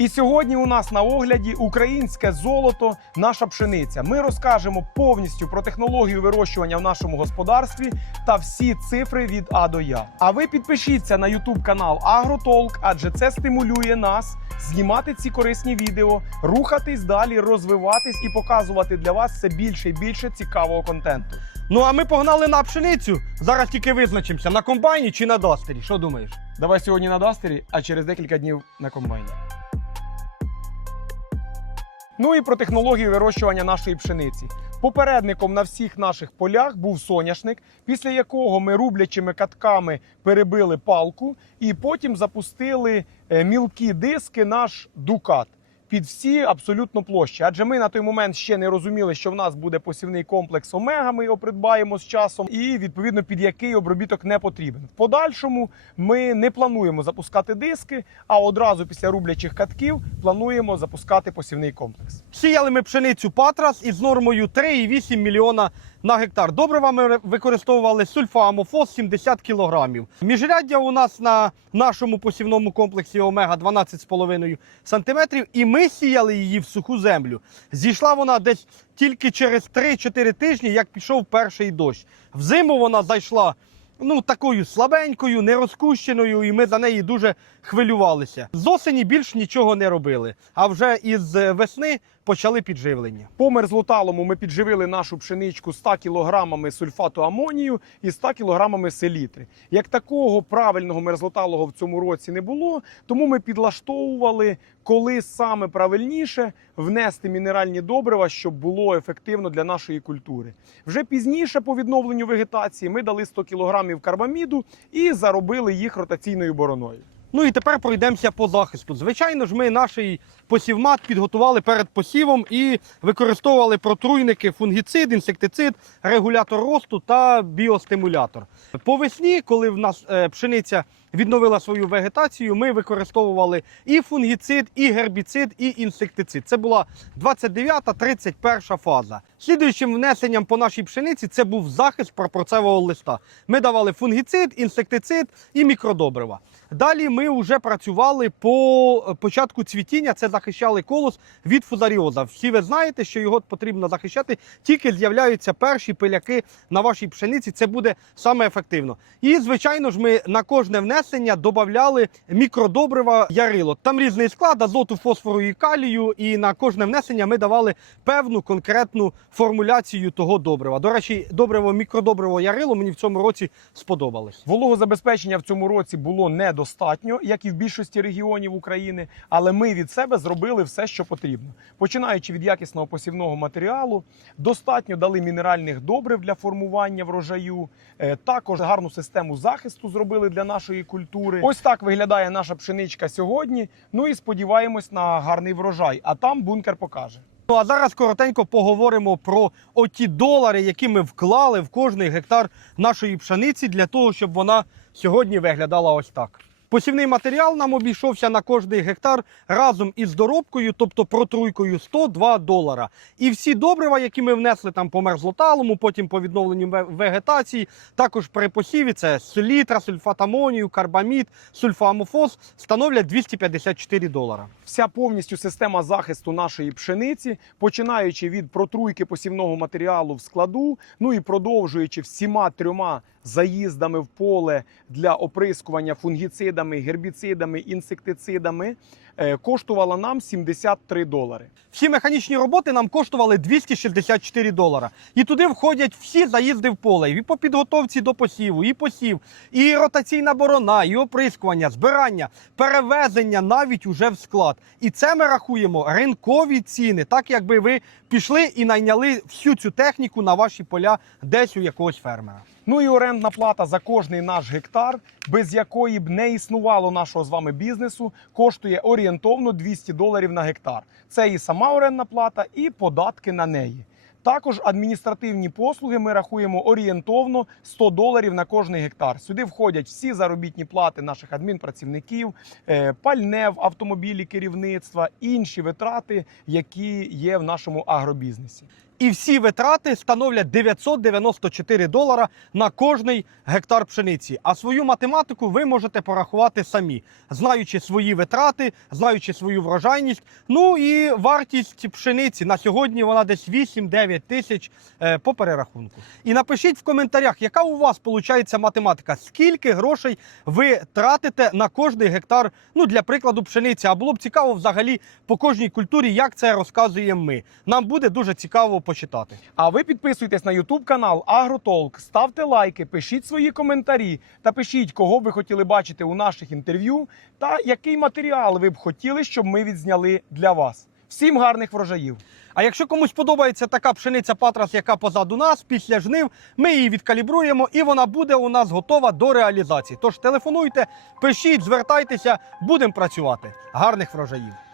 І сьогодні у нас на огляді українське золото, наша пшениця. Ми розкажемо повністю про технологію вирощування в нашому господарстві та всі цифри від А до Я. А ви підпишіться на YouTube канал Агротолк, адже це стимулює нас знімати ці корисні відео, рухатись далі, розвиватись і показувати для вас все більше і більше цікавого контенту. Ну а ми погнали на пшеницю. Зараз тільки визначимося на комбайні чи на дастері. Що думаєш? Давай сьогодні на дастері, а через декілька днів на комбайні. Ну і про технологію вирощування нашої пшениці. Попередником на всіх наших полях був соняшник, після якого ми рублячими катками перебили палку і потім запустили е, мілкі диски наш дукат. Під всі абсолютно площі. Адже ми на той момент ще не розуміли, що в нас буде посівний комплекс омега. Ми його придбаємо з часом, і відповідно під який обробіток не потрібен. В подальшому ми не плануємо запускати диски, а одразу після рублячих катків плануємо запускати посівний комплекс. Сіяли ми пшеницю Патрас із нормою 3,8 мільйона на гектар. Добрива ми використовували сульфамофос 70 кілограмів. Міжряддя у нас на нашому посівному комплексі Омега 12,5 сантиметрів, і ми сіяли її в суху землю. Зійшла вона десь тільки через 3-4 тижні, як пішов перший дощ. Взиму вона зайшла ну, такою слабенькою, нерозкущеною, і ми за неї дуже хвилювалися. З осені більш нічого не робили, а вже із весни почали підживлення. По мерзлоталому ми підживили нашу пшеничку 100 кілограмами сульфату амонію і 100 кілограмами селітри. Як такого правильного мерзлоталого в цьому році не було, тому ми підлаштовували, коли саме правильніше внести мінеральні добрива, щоб було ефективно для нашої культури. Вже пізніше по відновленню вегетації ми дали 100 кілограмів карбаміду і заробили їх ротаційною бороною. Ну і тепер пройдемося по захисту. Звичайно ж, ми наш посівмат підготували перед посівом і використовували протруйники, фунгіцид, інсектицид, регулятор росту та біостимулятор. По весні, коли в нас е, пшениця відновила свою вегетацію, ми використовували і фунгіцид, і гербіцид, і інсектицид. Це була 29-31 фаза. Слідуючим внесенням по нашій пшениці це був захист прапорцевого листа. Ми давали фунгіцид, інсектицид і мікродобрива. Далі ми вже працювали по початку цвітіння. Це захищали колос від фузаріоза. Всі ви знаєте, що його потрібно захищати, тільки з'являються перші пиляки на вашій пшениці. Це буде саме ефективно. І звичайно ж, ми на кожне внесення додавали мікродобрива ярило. Там різний склад азоту, фосфору і калію. І на кожне внесення ми давали певну конкретну формуляцію того добрива. До речі, добриво мікродобриво ярило мені в цьому році сподобалось. Вологозабезпечення в цьому році було недостатньо, як і в більшості регіонів України, але ми від себе зробили все, що потрібно. Починаючи від якісного посівного матеріалу, достатньо дали мінеральних добрив для формування врожаю. е, Також гарну систему захисту зробили для нашої культури. Ось так виглядає наша пшеничка сьогодні. Ну і сподіваємось на гарний врожай. А там бункер покаже. Ну а зараз коротенько поговоримо про оті долари, які ми вклали в кожний гектар нашої пшениці для того, щоб вона сьогодні виглядала ось так. Посівний матеріал нам обійшовся на кожний гектар разом із доробкою, тобто протруйкою 102 долара. І всі добрива, які ми внесли там по мерзлоталому, потім по відновленню вегетації, також при посіві це селітра, сульфат амонію, карбамід, сульфамофос, становлять 254 долара. Вся повністю система захисту нашої пшениці, починаючи від протруйки посівного матеріалу в складу, ну і продовжуючи всіма трьома заїздами в поле для оприскування фунгіцидами, гербіцидами, інсектицидами, коштувала нам 73 долари. Всі механічні роботи нам коштували 264 долара. І туди входять всі заїзди в поле. І по підготовці до посіву, і посів, і ротаційна борона, і оприскування, збирання, перевезення навіть уже в склад. І це ми рахуємо ринкові ціни, так якби ви пішли і найняли всю цю техніку на ваші поля десь у якогось фермера. Ну і орендна плата за кожний наш гектар, без якої б не існувало нашого з вами бізнесу, коштує орієнтовно 200 доларів на гектар. Це і сама оренна плата, і податки на неї. Також адміністративні послуги ми рахуємо орієнтовно 100 доларів на кожний гектар. Сюди входять всі заробітні плати наших адмінпрацівників, е, пальне в автомобілі керівництва, інші витрати, які є в нашому агробізнесі. І всі витрати становлять 994 долара на кожний гектар пшениці. А свою математику ви можете порахувати самі, знаючи свої витрати, знаючи свою врожайність. Ну і вартість пшениці на сьогодні вона десь 8-9 тисяч е, по перерахунку. І напишіть в коментарях, яка у вас виходить математика, скільки грошей ви тратите на кожний гектар, ну для прикладу, пшениці. А було б цікаво взагалі по кожній культурі, як це розказуємо ми. Нам буде дуже цікаво почитати. А ви підписуйтесь на YouTube канал Агротолк, ставте лайки, пишіть свої коментарі та пишіть, кого ви хотіли бачити у наших інтерв'ю та який матеріал ви б хотіли, щоб ми відзняли для вас. Всім гарних врожаїв! А якщо комусь подобається така пшениця Патрас, яка позаду нас, після жнив, ми її відкалібруємо і вона буде у нас готова до реалізації. Тож телефонуйте, пишіть, звертайтеся, будемо працювати. Гарних врожаїв!